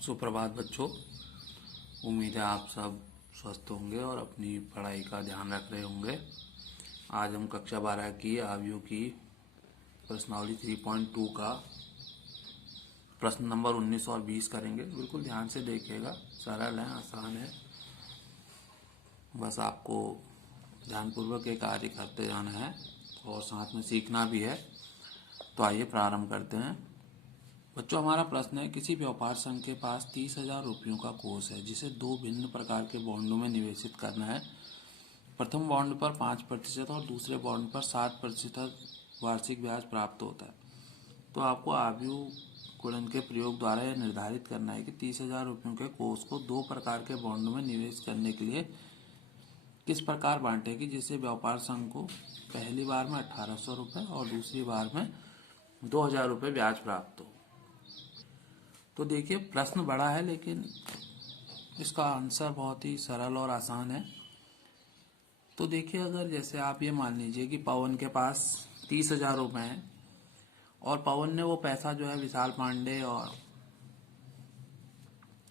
सुप्रभात बच्चों, उम्मीद है आप सब स्वस्थ होंगे और अपनी पढ़ाई का ध्यान रख रहे होंगे। आज हम कक्षा 12 की आयु की प्रश्नावली 3.2 का प्रश्न नंबर 19 और 20 करेंगे। बिल्कुल ध्यान से देखिएगा, सरल है, आसान है, बस आपको ध्यानपूर्वक ये कार्य करते जाना है और साथ में सीखना भी है। तो आइए प्रारंभ करते हैं। बच्चों, हमारा प्रश्न है, किसी व्यापार संघ के पास 30,000 रुपयों का कोष है जिसे दो भिन्न प्रकार के बॉन्डों में निवेशित करना है। प्रथम बॉन्ड पर 5% और दूसरे बॉन्ड पर 7% वार्षिक ब्याज प्राप्त होता है। तो आपको आयु गुणन के प्रयोग द्वारा यह निर्धारित करना है कि 30,000 रुपयों के कोष को दो प्रकार के बॉन्डों में निवेश करने के लिए किस प्रकार बांटेगी, जिससे व्यापार संघ को पहली बार में 1,800 रुपये और दूसरी बार में 2,000 रुपये ब्याज प्राप्त हो। तो देखिए, प्रश्न बड़ा है लेकिन इसका आंसर बहुत ही सरल और आसान है। तो देखिए, अगर जैसे आप ये मान लीजिए कि पवन के पास 30,000 रुपये हैं और पवन ने वो पैसा जो है विशाल पांडे और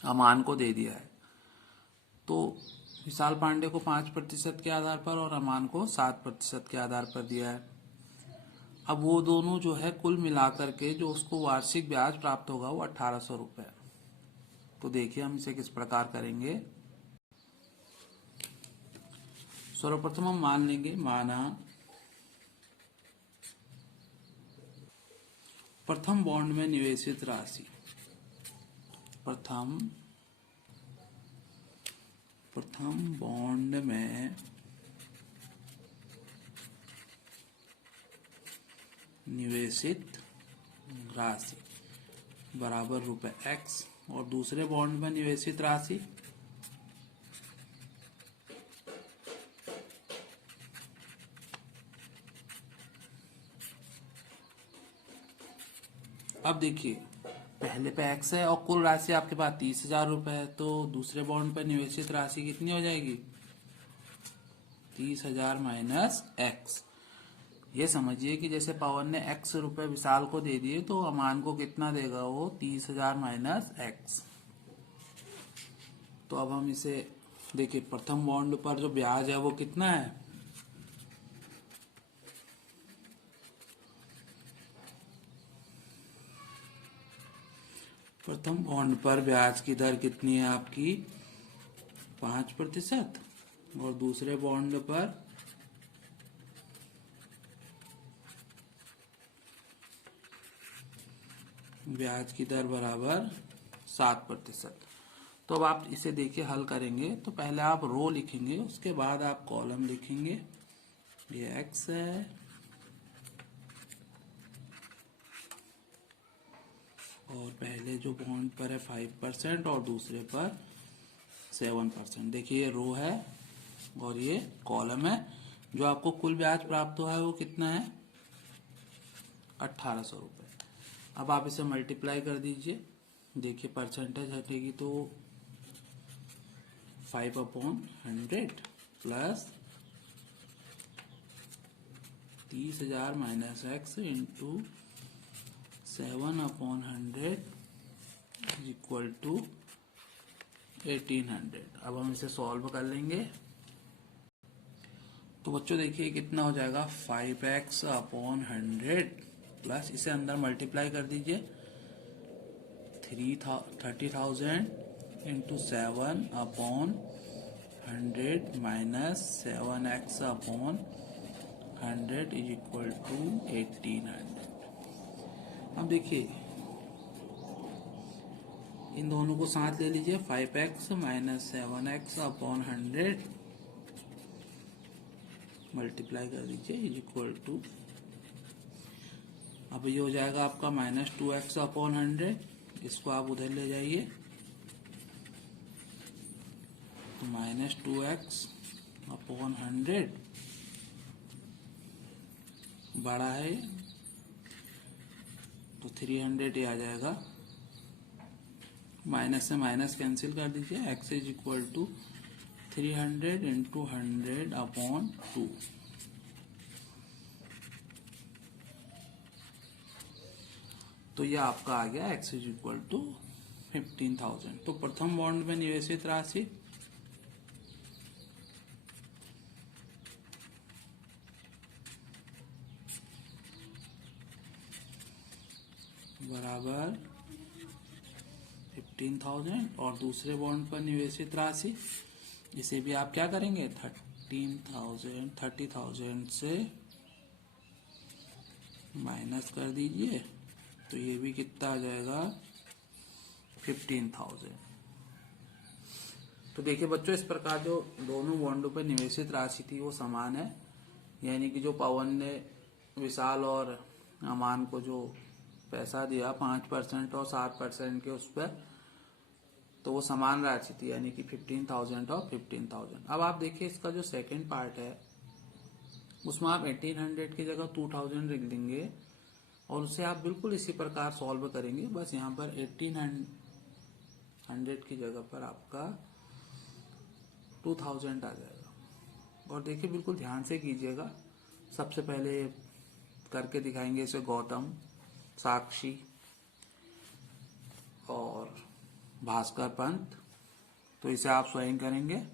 अमान को दे दिया है। तो विशाल पांडे को 5% के आधार पर और अमान को 7% के आधार पर दिया है। अब वो दोनों जो है कुल मिलाकर के जो उसको वार्षिक ब्याज प्राप्त होगा वो 1,800 रुपये। तो देखिए, हम इसे किस प्रकार करेंगे। सर्वप्रथम हम मान लेंगे, माना प्रथम बॉन्ड में निवेशित राशि, प्रथम बॉन्ड में निवेशित राशि बराबर ₹X और दूसरे बॉन्ड में निवेशित राशि अब देखिए, पहले पे X है और कुल राशि आपके पास 30,000 रुपये है, तो दूसरे बॉन्ड पर निवेशित राशि कितनी हो जाएगी? 30,000 माइनस X। ये समझिए कि जैसे पवन ने X रुपये विशाल को दे दिए तो अमान को कितना देगा वो? 30,000 माइनस X। तो अब हम इसे देखिए, प्रथम बॉन्ड पर जो ब्याज है वो कितना है? प्रथम बॉन्ड पर ब्याज की दर कितनी है आपकी? 5% और दूसरे बॉन्ड पर ब्याज की दर बराबर 7%। तो अब आप इसे देखिए, हल करेंगे तो पहले आप रो लिखेंगे, उसके बाद आप कॉलम लिखेंगे। ये X है और पहले जो बॉन्ड पर है 5% और दूसरे पर 7%। देखिए, ये रो है और ये कॉलम है। जो आपको कुल ब्याज प्राप्त हुआ है वो कितना है? 1,800 रुपये। अब आप इसे मल्टीप्लाई कर दीजिए। देखिए, परसेंटेज हटेगी तो 5/100 plus 30,000 minus X into 7/100 equal to 1,800। अब हम इसे सॉल्व कर लेंगे। तो बच्चों देखिए, कितना हो जाएगा? 5x/100 प्लस इसे अंदर मल्टीप्लाई कर दीजिए, 30,000 into 7/100 minus 7x/100 is equal to 1,800। अब देखिए, इन दोनों को साथ ले लीजिए, 5x माइनस 7x/100 मल्टीप्लाई कर दीजिए इज इक्वल टू, अब ये हो जाएगा आपका -2x/100। इसको आप उधर ले जाइए तो -2x/100 बड़ा है तो 300 ही आ जाएगा। माइनस से माइनस कैंसिल कर दीजिए, x is equal to 300 into 100/2। तो ये आपका आ गया x इज इक्वल टू 15,000। तो प्रथम बॉन्ड में निवेशित राशि बराबर 15,000 और दूसरे बॉन्ड पर निवेशित राशि, इसे भी आप क्या करेंगे 30,000 से माइनस कर दीजिए, तो ये भी कितना आ जाएगा 15,000। तो देखिए बच्चों, इस प्रकार जो दोनों बॉन्डों पर निवेशित राशि थी वो समान है, यानी कि जो पवन ने विशाल और अमान को जो पैसा दिया 5% और 7% के उस पर, तो वो समान राशि थी, यानी कि 15,000 और 15,000। अब आप देखिए इसका जो सेकंड पार्ट है उसमें आप 1800 की जगह 2000 लिख देंगे और उसे आप बिल्कुल इसी प्रकार सॉल्व करेंगे। बस यहाँ पर 1800 की जगह पर आपका 2000 आ जाएगा। और देखिए बिल्कुल ध्यान से कीजिएगा, सबसे पहले करके दिखाएंगे इसे गौतम, साक्षी और भास्कर पंत, तो इसे आप स्वयं करेंगे।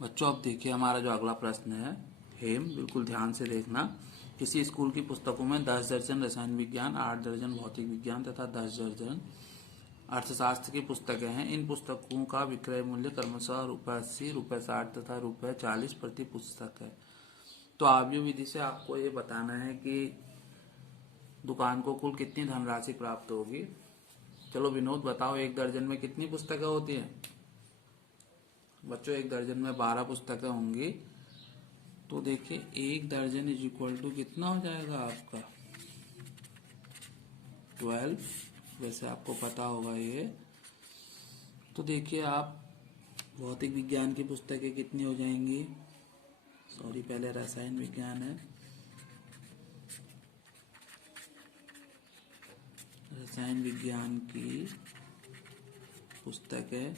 बच्चों अब देखिए हमारा जो अगला प्रश्न है, हेम बिल्कुल ध्यान से देखना। किसी स्कूल की पुस्तकों में 10 दर्जन रसायन विज्ञान, 8 दर्जन भौतिक विज्ञान तथा 10 दर्जन अर्थशास्त्र की पुस्तकें हैं। इन पुस्तकों का विक्रय मूल्य क्रमशः ₹80, ₹60 तथा ₹40 प्रति पुस्तक है। तो आव्यूह विधि से आपको ये बताना है कि दुकान को कुल कितनी धनराशि प्राप्त होगी। चलो विनोद बताओ, एक दर्जन में कितनी पुस्तकें होती हैं? बच्चों एक दर्जन में 12 पुस्तकें होंगी। तो देखिए एक दर्जन इज इक्वल टू कितना हो जाएगा आपका 12, वैसे आपको पता होगा ये। तो देखिए आप भौतिक विज्ञान की पुस्तकें कितनी हो जाएंगी, सॉरी पहले रसायन विज्ञान है, रसायन विज्ञान की पुस्तकें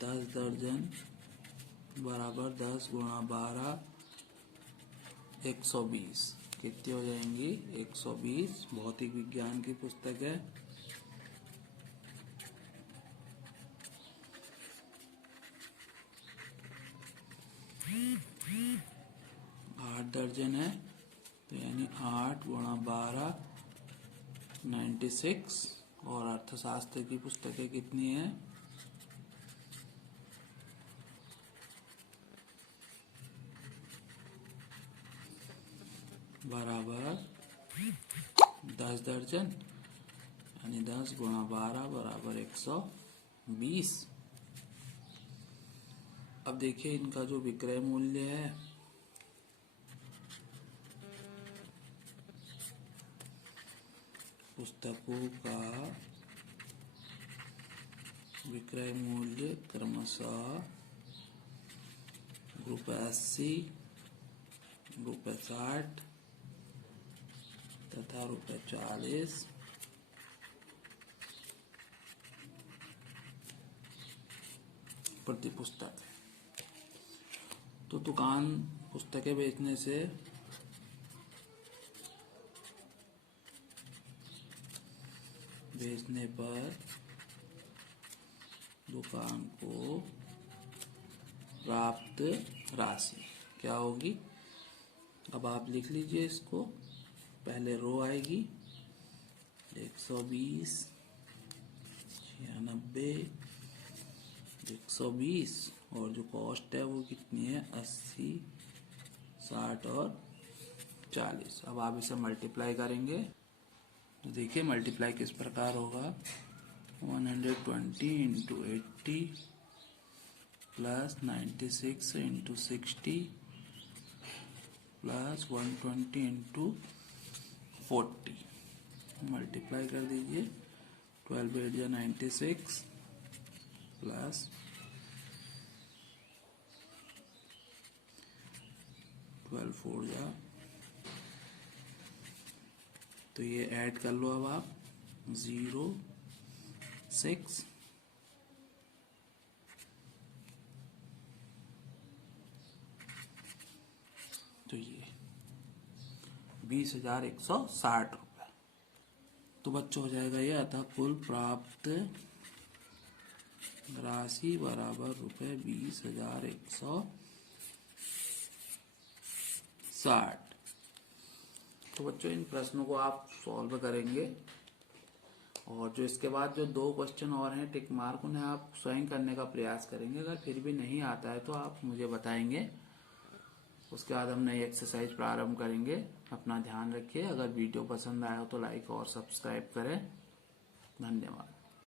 10 दर्जन बराबर 10 गुणा 12 120, कितनी हो जाएंगी 120 भौतिक विज्ञान की पुस्तकें। 8 दर्जन है, तो यानी 8 गुणा 12 96। और अर्थशास्त्र की पुस्तकें कितनी है, बराबर 10 दर्जन, यानी 10 गुणा 12 बराबर 120। अब देखिए इनका जो विक्रय मूल्य है पुस्तकों का विक्रय मूल्य क्रमशः ₹80, ₹60 तथा ₹40 प्रति पुस्तक। तो दुकान पुस्तकें बेचने से पर दुकान को प्राप्त राशि क्या होगी। अब आप लिख लीजिए इसको, पहले रो आएगी 120 96 120 और जो कॉस्ट है वो कितनी है 80 60 और 40। अब आप इसे मल्टीप्लाई करेंगे तो देखिए मल्टीप्लाई किस प्रकार होगा, 120 into 80 plus 96 into 60 plus 120 into 40, multiply कर दीजिए। 12 8 जा 96 प्लस 12 4 जा, तो ये ऐड कर लो अब आप 0 6 तो ये 20,160 रुपये। तो बच्चों हो जाएगा ये, अतः कुल प्राप्त राशि बराबर रुपये 20,160। तो बच्चों इन प्रश्नों को आप सॉल्व करेंगे, और जो इसके बाद जो 2 क्वेश्चन और हैं टिक मार्क, उन्हें आप स्वयं करने का प्रयास करेंगे। अगर फिर भी नहीं आता है तो आप मुझे बताएंगे, उसके बाद हम नई एक्सरसाइज प्रारंभ करेंगे। अपना ध्यान रखिए। अगर वीडियो पसंद आया हो तो लाइक और सब्सक्राइब करें। धन्यवाद।